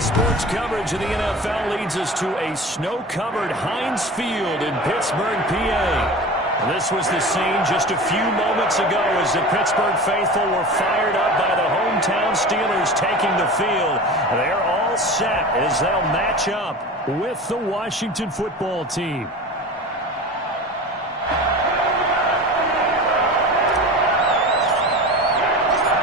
Sports coverage of the NFL leads us to a snow-covered Heinz Field in Pittsburgh, PA. This was the scene just a few moments ago as the Pittsburgh faithful were fired up by the hometown Steelers taking the field. They're all set as they'll match up with the Washington football team.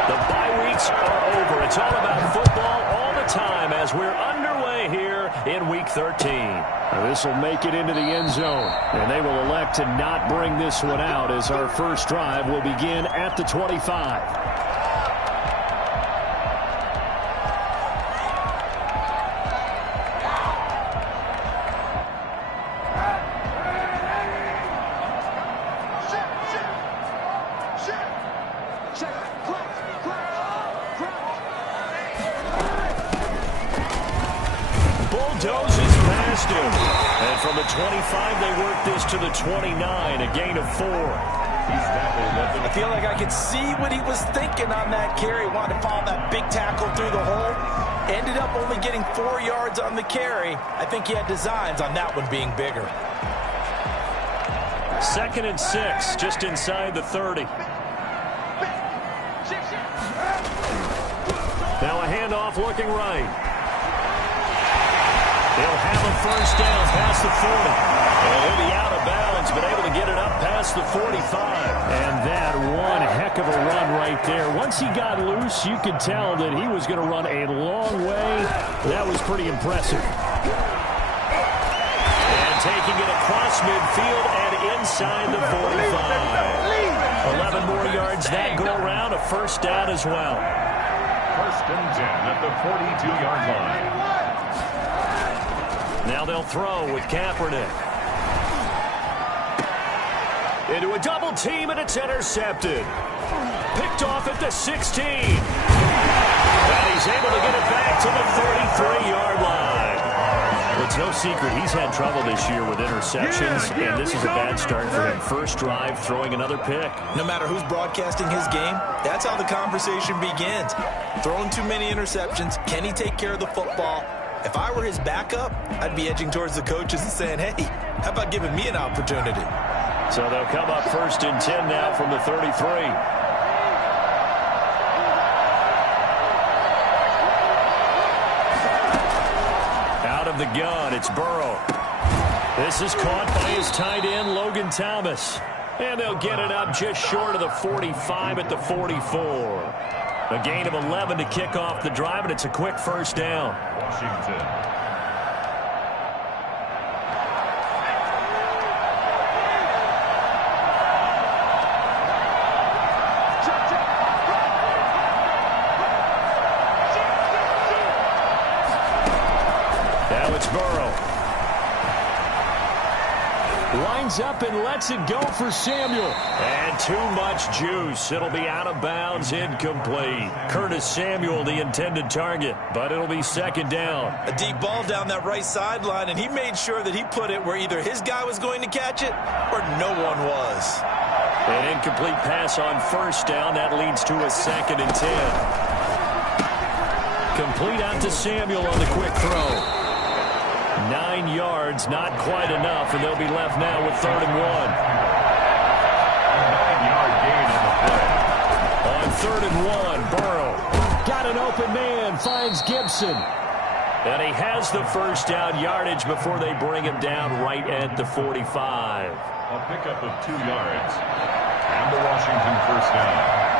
The bye weeks are over. It's all about football all the time as we're underway here in Week 13. This will make it into the end zone, and they will elect to not bring this one out as our first drive will begin at the 25. And from the 25, they work this to the 29, a gain of 4. I feel like I could see what he was thinking on that carry. Wanted to follow that big tackle through the hole. Ended up only getting 4 yards on the carry. I think he had designs on that one being bigger. 2nd and 6, just inside the 30. Now a handoff looking right. They'll have a first down past the 40. And he'll be out of bounds, but able to get it up past the 45. And that one heck of a run right there. Once he got loose, you could tell that he was going to run a long way. That was pretty impressive. And taking it across midfield and inside the 45. 11 more yards that go around, a first down as well. 1st and 10 at the 42-yard line. Now they'll throw with Kaepernick. Into a double team, and it's intercepted. Picked off at the 16. And he's able to get it back to the 33-yard line. It's no secret he's had trouble this year with interceptions, and this is a bad start for him. First drive, throwing another pick. No matter who's broadcasting his game, that's how the conversation begins. Throwing too many interceptions, can he take care of the football? If I were his backup, I'd be edging towards the coaches and saying, hey, how about giving me an opportunity? So they'll come up 1st and 10 now from the 33. Out of the gun, it's Burrow. This is caught by his tight end, Logan Thomas. And they'll get it up just short of the 45 at the 44. A gain of 11 to kick off the drive, and it's a quick first down. Washington. Now it's Burrow. Lines up and lets it go for Samuel. And too much juice. It'll be out of bounds, incomplete. Curtis Samuel, the intended target, but it'll be 2nd down. A deep ball down that right sideline, and he made sure that he put it where either his guy was going to catch it or no one was. An incomplete pass on 1st down. That leads to a 2nd and 10. Complete out to Samuel on the quick throw. 9 yards, not quite enough, and they'll be left now with 3rd and 1. 9-yard gain on the play. On 3rd and 1, Burrow got an open man, finds Gibson. And he has the first down yardage before they bring him down right at the 45. A pickup of 2 yards. And the Washington first down.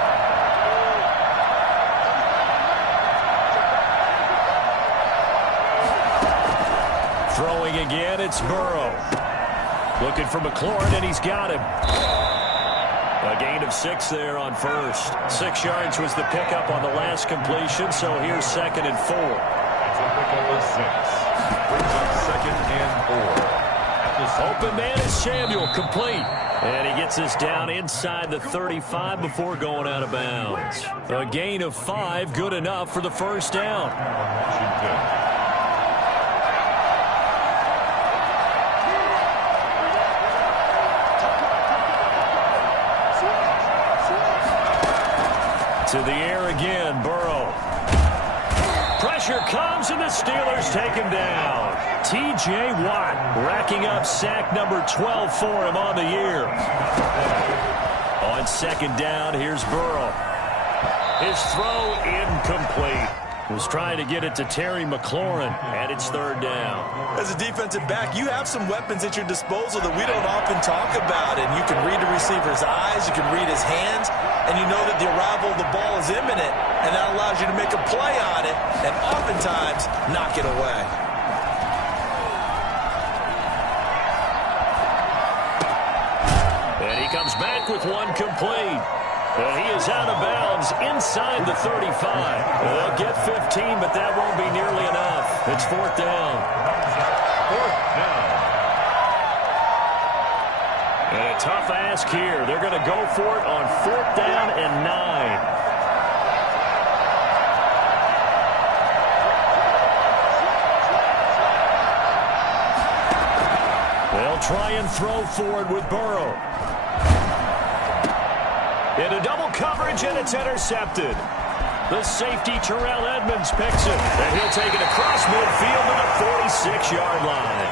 Throwing again, it's Burrow. Looking for McLaurin, and he's got him. A gain of 6 there on 1st. 6 yards was the pickup on the last completion, so here's 2nd and 4. It's a pickup of 6. Brings up 2nd and 4. Open man is Samuel, complete. And he gets us down inside the 35 before going out of bounds. A gain of 5, good enough for the first down. Washington. To the air again, Burrow. pressure comes, and the Steelers take him down. T.J. Watt racking up sack number 12 for him on the year. On second down, here's Burrow. His throw incomplete. Was trying to get it to Terry McLaurin, and it's third down. As a defensive back, you have some weapons at your disposal that we don't often talk about, and you can read the receiver's eyes, you can read his hands, and you know that the arrival of the ball is imminent, and that allows you to make a play on it, and oftentimes knock it away. And he comes back with one complete. And he is out of bounds inside the 35. They'll get 15, but that won't be nearly enough. It's fourth down. Fourth down. And a tough ask here. They're going to go for it on fourth down and 9. They'll try and throw forward with Burrow. Into double coverage, and it's intercepted. The safety, Terrell Edmunds, picks it, and he'll take it across midfield to the 46-yard line.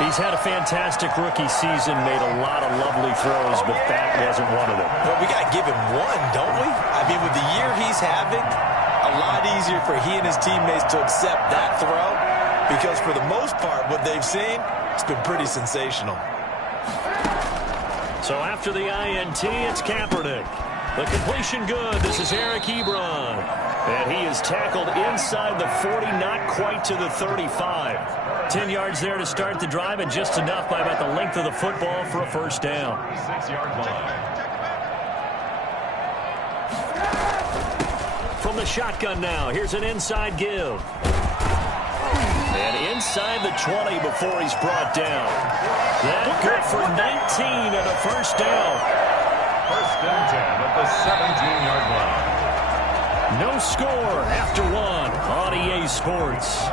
He's had a fantastic rookie season, made a lot of lovely throws, but that wasn't one of them. Well, we got to give him one, don't we? I mean, with the year he's having, a lot easier for he and his teammates to accept that throw, because for the most part, what they've seen, it's been pretty sensational. So after the INT, it's Kaepernick. The completion good. This is Eric Ebron. And he is tackled inside the 40, not quite to the 35. 10 yards there to start the drive, and just enough by about the length of the football for a first down. 6-yard line. From the shotgun now, here's an inside give. And inside the 20 before he's brought down. That good for 19 and a first down. First and 10 at the 17-yard line. No score after one on EA Sports.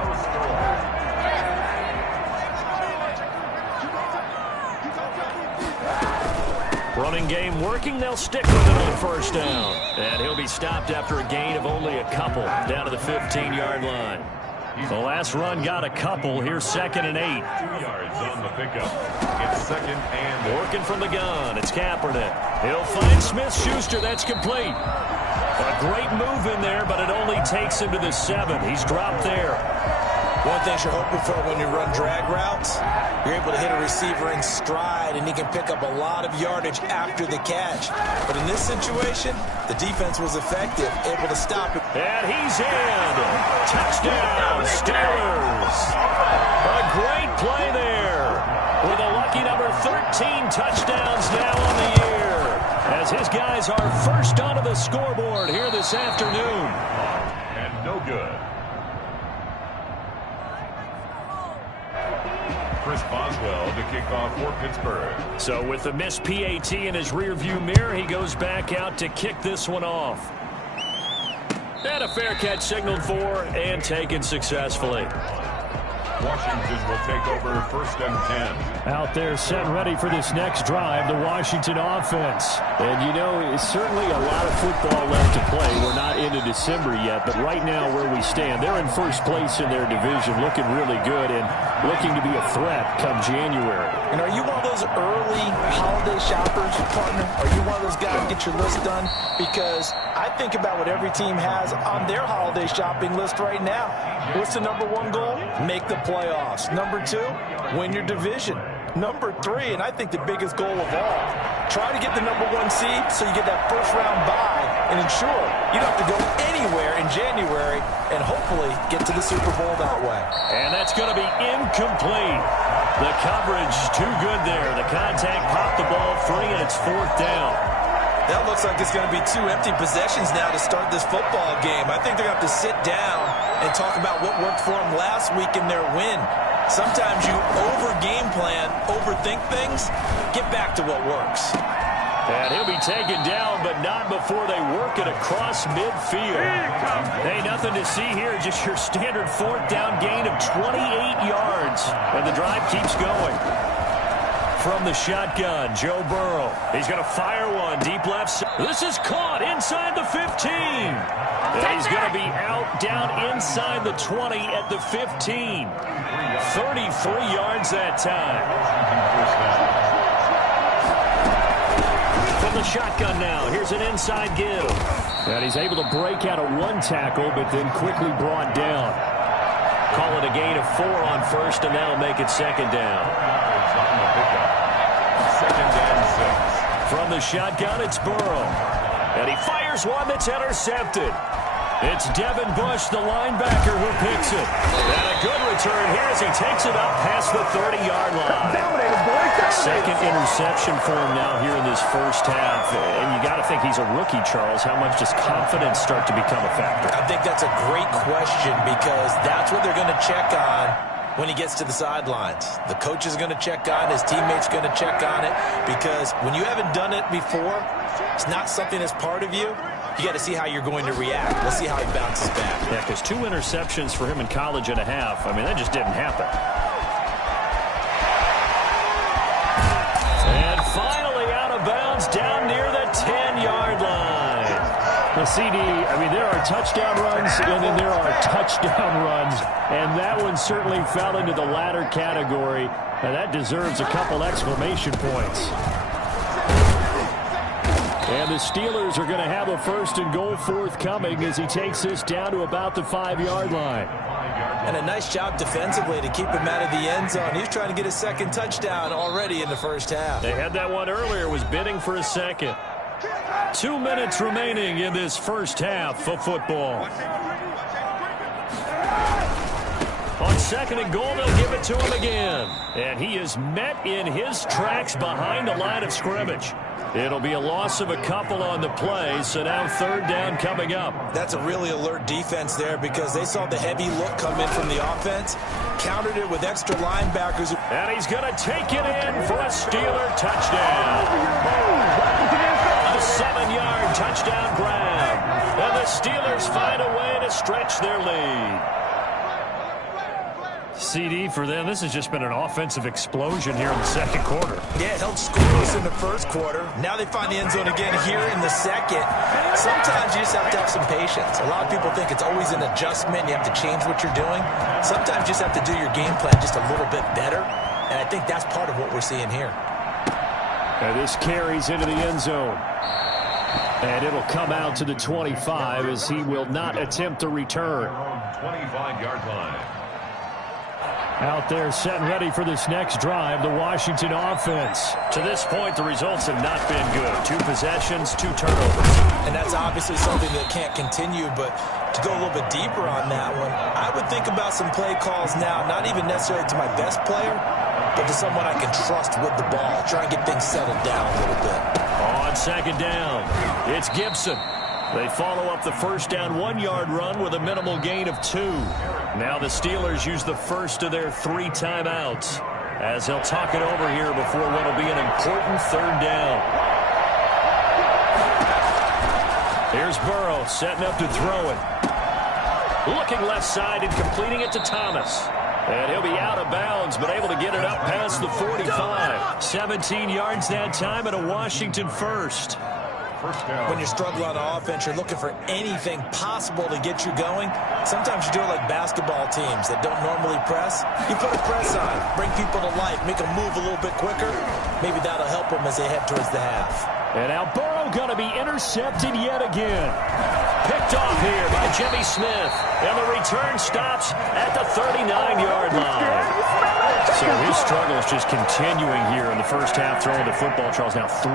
Running game working. They'll stick with it on first down. And he'll be stopped after a gain of only a couple down to the 15-yard line. The last run got a couple. Here's second and 8. 2 yards on the pickup. It's second and working from the gun. It's Kaepernick. He'll find Smith-Schuster. That's complete. A great move in there, but it only takes him to the 7. He's dropped there. One thing you're hoping for when you run drag routes, you're able to hit a receiver in stride, and he can pick up a lot of yardage after the catch. But in this situation, the defense was effective, able to stop it. And he's in. Touchdown, Steelers. A great play there. With a lucky number 13 touchdowns now on the year. As his guys are first onto the scoreboard here this afternoon. And no good. Chris Boswell to kick off for Pittsburgh. So with the missed PAT in his rearview mirror, he goes back out to kick this one off. And a fair catch signaled for and taken successfully. Washington will take over first and 10. Out there set ready for this next drive, the Washington offense. And, you know, it's certainly a lot of football left to play. We're not into December yet, but right now where we stand, they're in first place in their division, looking really good and looking to be a threat come January. And are you one of those early holiday shoppers, partner? Are you one of those guys get your list done? Because I think about what every team has on their holiday shopping list right now. What's the number one goal? Make the playoffs. Number 2, win your division. Number 3, and I think the biggest goal of all, try to get the number 1 seed so you get that first round bye and ensure you don't have to go anywhere in January and hopefully get to the Super Bowl that way. And that's going to be incomplete. The coverage too good there. The contact popped the ball free, and it's fourth down. That looks like it's going to be 2 empty possessions now to start this football game. I think they're going to have to sit down and talk about what worked for them last week in their win. Sometimes you over-game plan, overthink things. Get back to what works. And he'll be taken down, but not before they work it across midfield. Hey, nothing to see here, just your standard fourth down gain of 28 yards. And the drive keeps going. from the shotgun. Joe Burrow. He's going to fire one deep left. This is caught inside the 15. And he's going to be out down inside the 20 at the 15. 33 yards that time. From the shotgun now. Here's an inside give. And he's able to break out of one tackle, but then quickly brought down. Call it a gain of 4 on first, and that'll make it second down. Second and 6. From the shotgun, it's Burrow. And he fires one that's intercepted. It's Devin Bush, the linebacker, who picks it. And a good return here as he takes it up past the 30-yard line. Second interception for him now here in this first half. And you got to think he's a rookie, Charles. How much does confidence start to become a factor? I think that's a great question because that's what they're going to check on when he gets to the sidelines. The coach is going to check on it. His teammates going to check on it because when you haven't done it before, it's not something that's part of you. You got to see how you're going to react. We'll see how he bounces back. Yeah, because 2 interceptions for him in college and a half. I mean, that just didn't happen. And finally out of bounds down near the 10-yard line. The CD, I mean, there are touchdown runs and then there are touchdown runs. And that one certainly fell into the latter category. And that deserves a couple exclamation points. And the Steelers are going to have a first and goal forthcoming as he takes this down to about the 5-yard line. And a nice job defensively to keep him out of the end zone. He's trying to get his second touchdown already in the first half. They had that one earlier, was bidding for a second. 2 minutes remaining in this first half of football. On second and goal, they'll give it to him again. And he is met in his tracks behind the line of scrimmage. It'll be a loss of a couple on the play, so now third down coming up. That's a really alert defense there because they saw the heavy look come in from the offense, countered it with extra linebackers. And he's going to take it in for a Steeler touchdown. A 7-yard touchdown grab. And the Steelers find a way to stretch their lead. CD for them, this has just been an offensive explosion here in the second quarter. Yeah, it held scoreless in the first quarter. Now they find the end zone again here in the second. Sometimes you just have to have some patience. A lot of people think it's always an adjustment. You have to change what you're doing. Sometimes you just have to do your game plan just a little bit better. And I think that's part of what we're seeing here. And this carries into the end zone. And it'll come out to the 25 as he will not attempt to return. 25-yard line. Out there set and ready for this next drive, the Washington offense. To this point, the results have not been good. 2 possessions, 2 turnovers. And that's obviously something that can't continue, but to go a little bit deeper on that one, I would think about some play calls now, not even necessarily to my best player, but to someone I can trust with the ball. Try and get things settled down a little bit. On second down, it's Gibson. They follow up the first down 1-yard run with a minimal gain of 2. Now the Steelers use the first of their 3 timeouts as they'll talk it over here before what will be an important third down. Here's Burrow setting up to throw it. Looking left side and completing it to Thomas. And he'll be out of bounds, but able to get it up past the 45. 17 yards that time and a Washington first. When you're struggling on offense, you're looking for anything possible to get you going. Sometimes you do it like basketball teams that don't normally press. You put a press on, bring people to life, make them move a little bit quicker. Maybe that'll help them as they head towards the half. And now Burrow going to be intercepted yet again. Picked off here by Jimmy Smith. And the return stops at the 39-yard line. So his struggle is just continuing here in the first half throwing the football, Charles. Now 3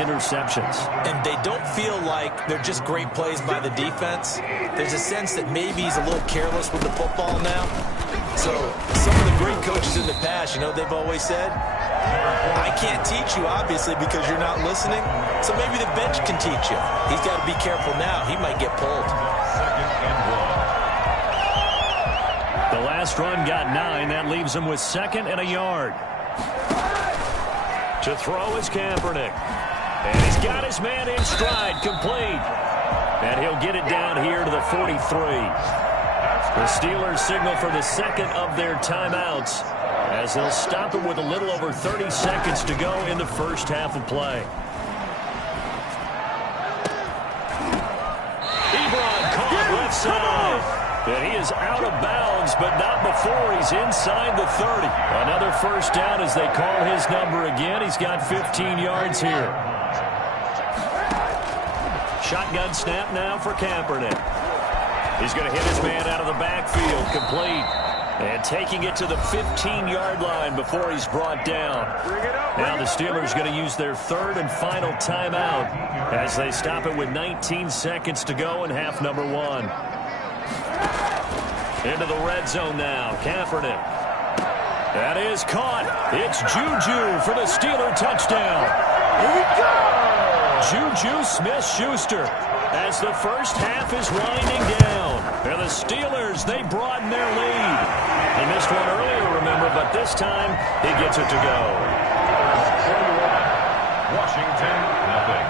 interceptions. And they don't feel like they're just great plays by the defense. There's a sense that maybe he's a little careless with the football now. So some of the great coaches in the past, you know, they've always said, I can't teach you, obviously, because you're not listening. So maybe the bench can teach you. He's got to be careful now. He might get pulled. Second and 1. The last run got 9. That leaves him with 2nd and a yard. To throw is Kaepernick. And he's got his man in stride, complete. And he'll get it down here to the 43. The Steelers signal for the second of their timeouts as they'll stop it with a little over 30 seconds to go in the first half of play. Ebron caught left side. And he is out of bounds, but not before he's inside the 30. Another first down as they call his number again. He's got 15 yards here. Shotgun snap now for Kaepernick. He's going to hit his man out of the backfield, complete. And taking it to the 15-yard line before he's brought down. Now the Steelers going to use their third and final timeout as they stop it with 19 seconds to go in half number 1. Into the red zone now, Kaepernick. That is caught. It's Juju for the Steeler touchdown. Here we go. Juju Smith-Schuster as the first half is winding down. And the Steelers, they broaden their lead. They missed one earlier, remember, but this time he gets it to go. Washington, nothing.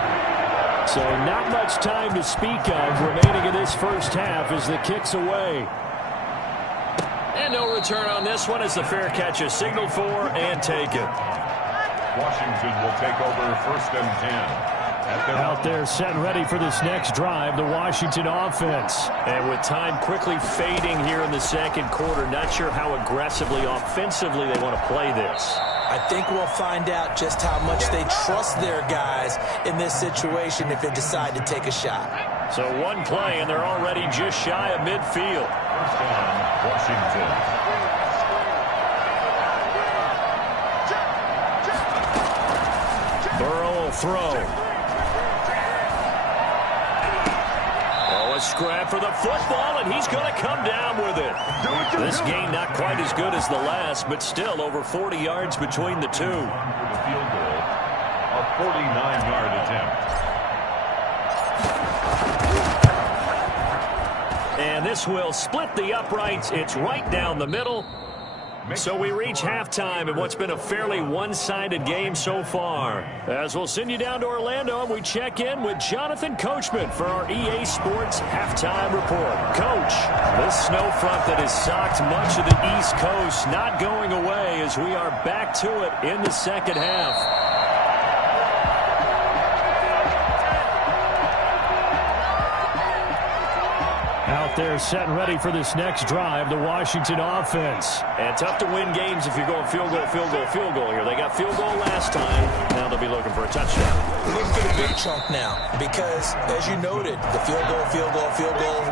So not much time to speak of remaining in this first half as the kick's away. And no return on this one as the fair catch is signaled for and taken. Washington will take over first and 10. Out there set and ready for this next drive, the Washington offense. And with time quickly fading here in the second quarter, not sure how aggressively, offensively they want to play this. I think we'll find out just how much they trust their guys in this situation if they decide to take a shot. So one play, and they're already just shy of midfield. First down, Washington. Burrow will throw. A scrap for the football, and he's going to come down with it. This game not quite as good as the last, but still over 40 yards between the two. For the field goal, a 49-yard attempt. And this will split the uprights. It's right down the middle. So we reach halftime in what's been a fairly one-sided game so far. As we'll send you down to Orlando, and we check in with Jonathan Coachman for our EA Sports Halftime Report. Coach, this snow front that has socked much of the East Coast not going away as we are back to it in the second half. Out there set and ready for this next drive, the Washington offense. And tough to win games if you're going field goal, field goal, field goal here. They got field goal last time. Now they'll be looking for a touchdown. Looking for the big chunk now because, as you noted, the field goal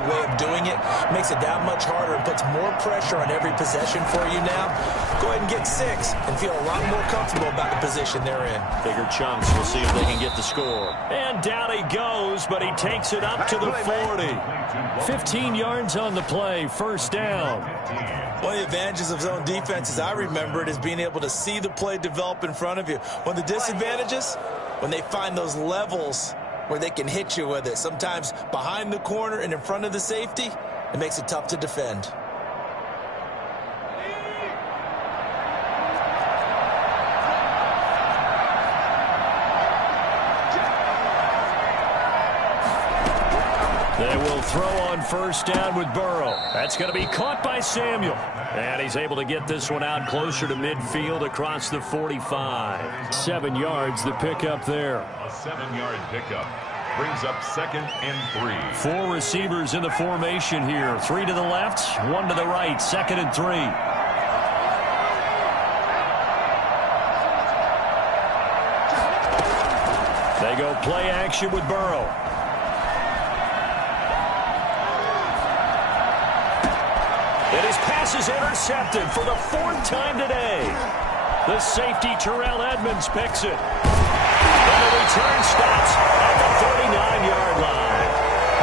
way of doing it makes it that much harder and puts more pressure on every possession for you now. Go ahead and get 6 and feel a lot more comfortable about the position they're in. Bigger chunks. We'll see if they can get the score. And down he goes, but he takes it up to the 40. 15 yards on the play, first down. One of the advantages of zone defense, as I remember it, is being able to see the play develop in front of you. One of the disadvantages, when they find those levels where they can hit you with it, sometimes behind the corner and in front of the safety, it makes it tough to defend. They will throw on first down with Burrow. That's going to be caught by Samuel. And he's able to get this one out closer to midfield across the 45. 7 yards, the pickup there. A 7-yard pickup brings up second and 3. 4 receivers in the formation here. 3 to the left, 1 to the right. Second and 3. They go play action with Burrow. And his pass is intercepted for the 4th time today. The safety, Terrell Edmonds, picks it. And the return stops at the 39-yard line.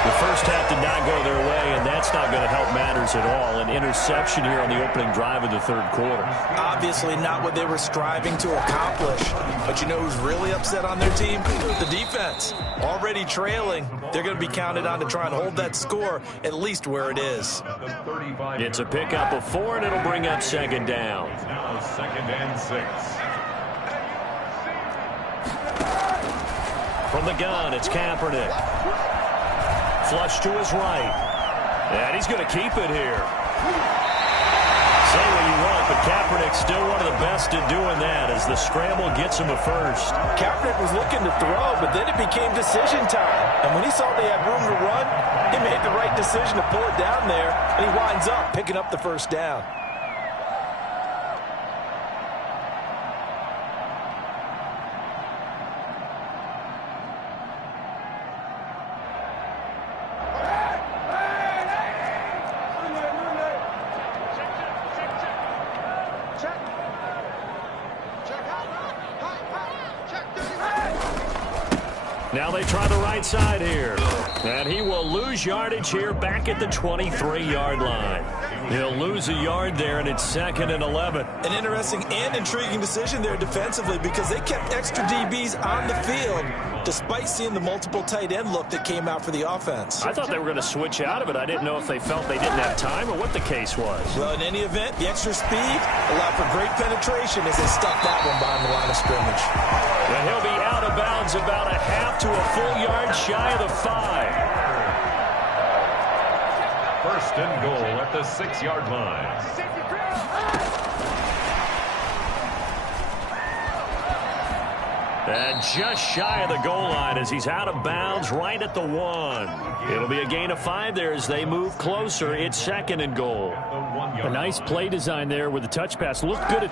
The first half did not go their way, and that's not going to help matters at all. An interception here on the opening drive of the third quarter. Obviously not what they were striving to accomplish. But you know who's really upset on their team? The defense. Already trailing. They're going to be counted on to try and hold that score at least where it is. It's a pickup of 4, and it'll bring up second down. It's now second and 6. From the gun, it's Kaepernick. Flush to his right. And he's going to keep it here. Say what you want, but Kaepernick's still one chance to doing that as the scramble gets him a first. Kaepernick was looking to throw, but then it became decision time. And when he saw they had room to run, he made the right decision to pull it down there, and he winds up picking up the first down. Now they try the right side here. And he will lose yardage here back at the 23-yard line. He'll lose a yard there, and it's 2nd and 11. An interesting and intriguing decision there defensively because they kept extra DBs on the field despite seeing the multiple tight end look that came out for the offense. I thought they were going to switch out of it. I didn't know if they felt they didn't have time or what the case was. Well, in any event, the extra speed allowed for great penetration as they stuck that one behind the line of scrimmage. And he'll be out of bounds about a half to a full yard shy of the 5. 1st and goal at the 6-yard line. And just shy of the goal line as he's out of bounds right at the 1. It'll be a gain of 5 there as they move closer. It's 2nd and goal. A nice play design there with the touch pass. Looked good at the